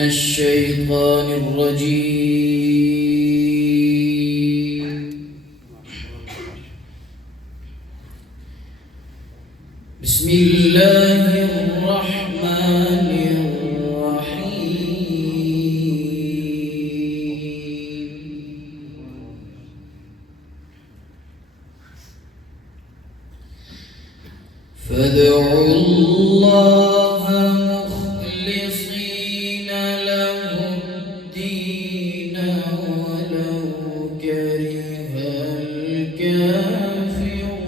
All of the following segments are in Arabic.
الشيطان الرجيم. بسم الله الرحمن الرحيم. فادعوا الله مخلصين له الدين ولو كره الكافرون.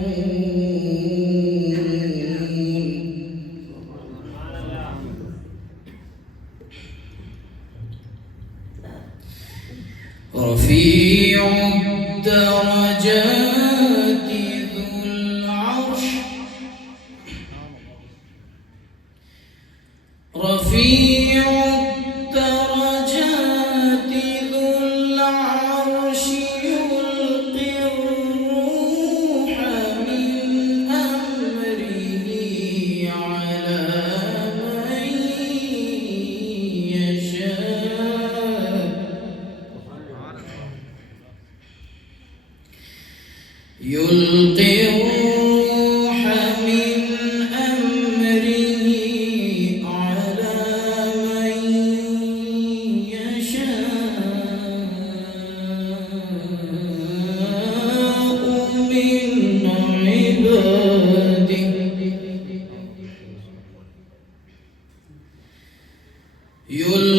رفيع الدرجات ذو العرش رفيع الدرجات ذو العرش يلقي الروح من أمره على من يشاء يلقي الروح من أمره على من يشاء من عباده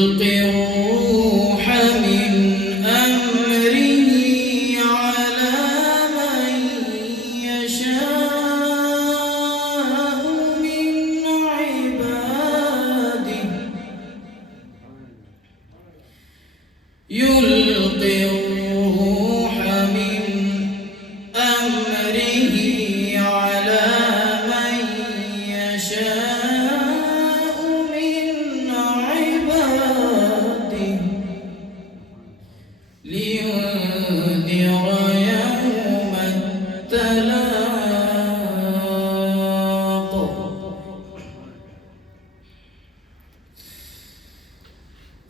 يلقي الروح من أمره على من يشاء من عباده يلقي الروح من أمره على من يشاء من عباده لينذر يوم التلاق.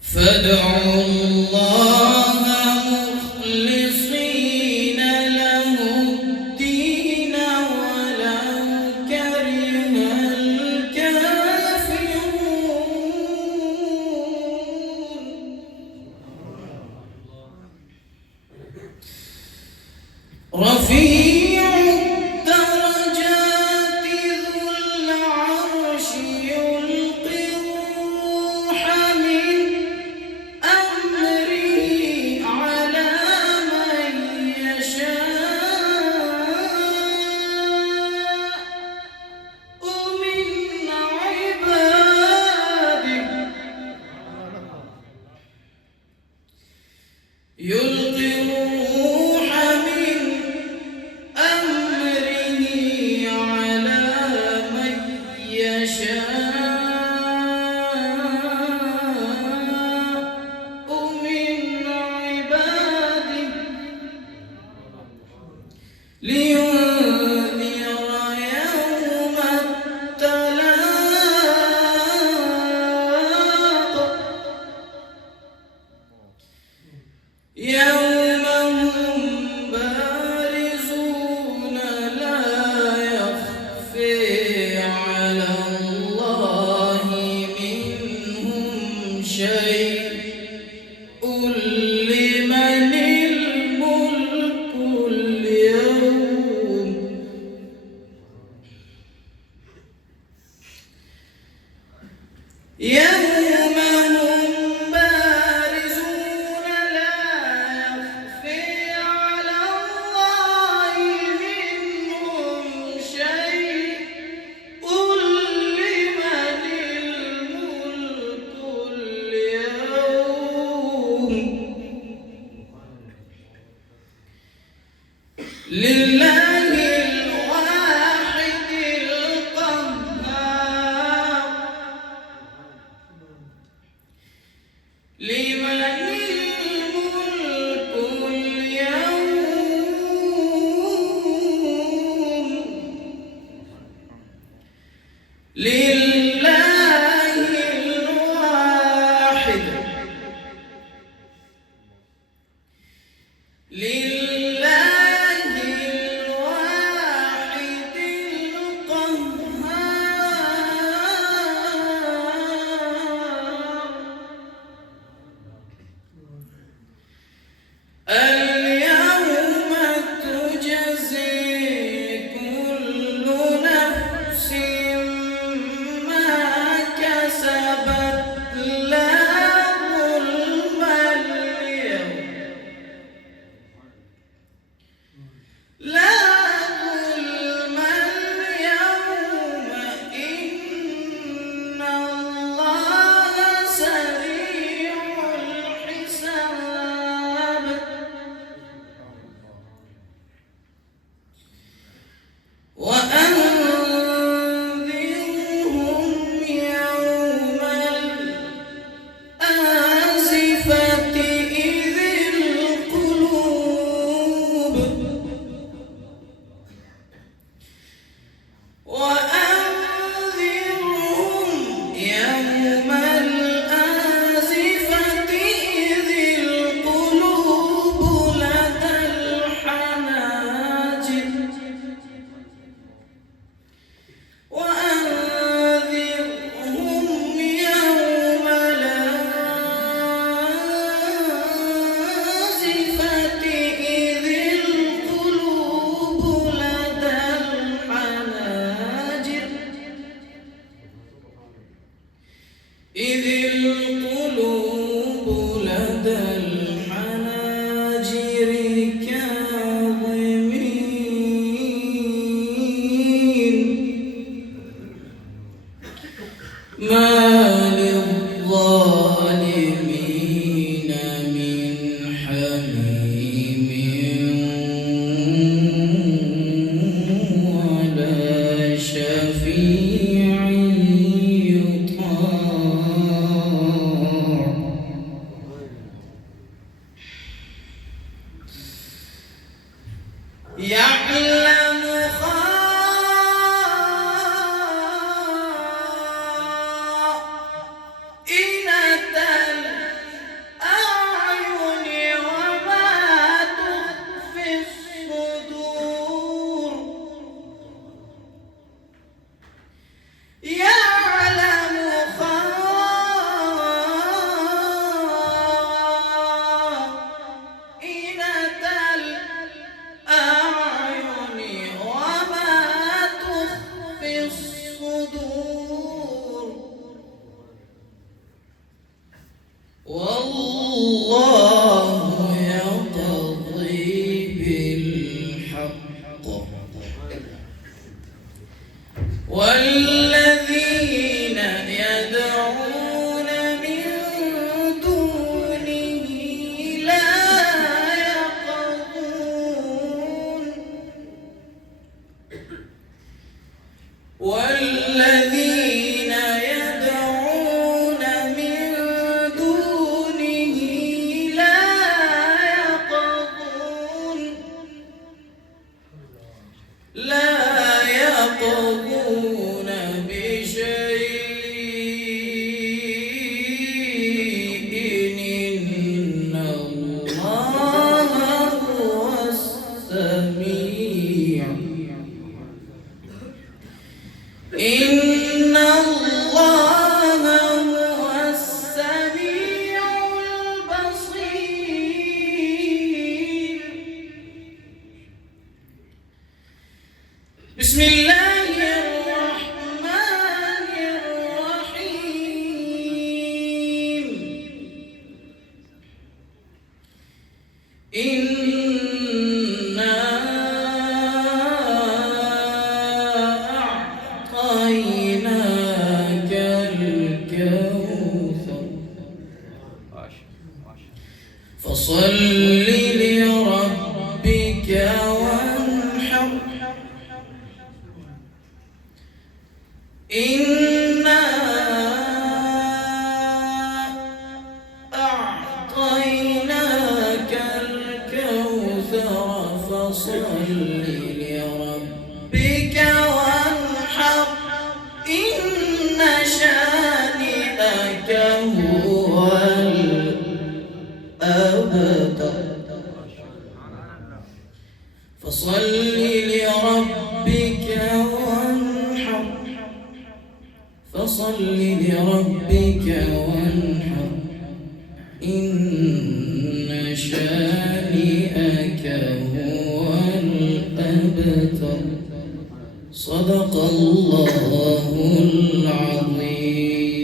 فادعوا الله مخلصين له الدين ولو كره الكافرون. رفيع الدرجات ذو العرش يلقي الروح من أمره على من يشاء من عباده يلقي الروح من أمره على من يشاء من عباده لينذر يوم التلاق. يوم هم بارزون لا يخفي على الله منهم شيء لمن الملك اليوم. يوم هم بارزون لا يخفي على الله منهم شيء لمن الملك اليوم. لله الواحد القهار لمن الملك اليوم. لله الواحد اليوم تجزي كل نفس ما كسبت لا ظلم اليوم لا ظلم اليوم إن الله سريع الحساب وأنذرهم يوم الآزفة إذ القلوب وأنذرهم يوم الآزفة إذ القلوب لدى الحناجر وأنذرهم يوم الآزفة إذ القلوب لدى الحناجر إذ القلوب لدى الحناجر كاظمين ما للظالمين من حميم ولا شفيع يطاع يعلم خائنة الأعين وما تخفي الصدور يعلم خائنة الأعين وما تخفي الصدور والله يقضي بالحق والذين يدعون من دونه لا يقضون والذين يدعون من دونه لا يقضون بشيء إن الله هو السميع إن الله هو السميع البصير بسم الله الرحمن الرحيم إنا أعطيناك الكوثر فصل لربك وانحر إنا أعطيناك الكوثر فصل لربك وانحر إن شانئك هو الأبتر فصل لربك وانحر فصل لربك وانحر إن شانئك صدق الله العظيم.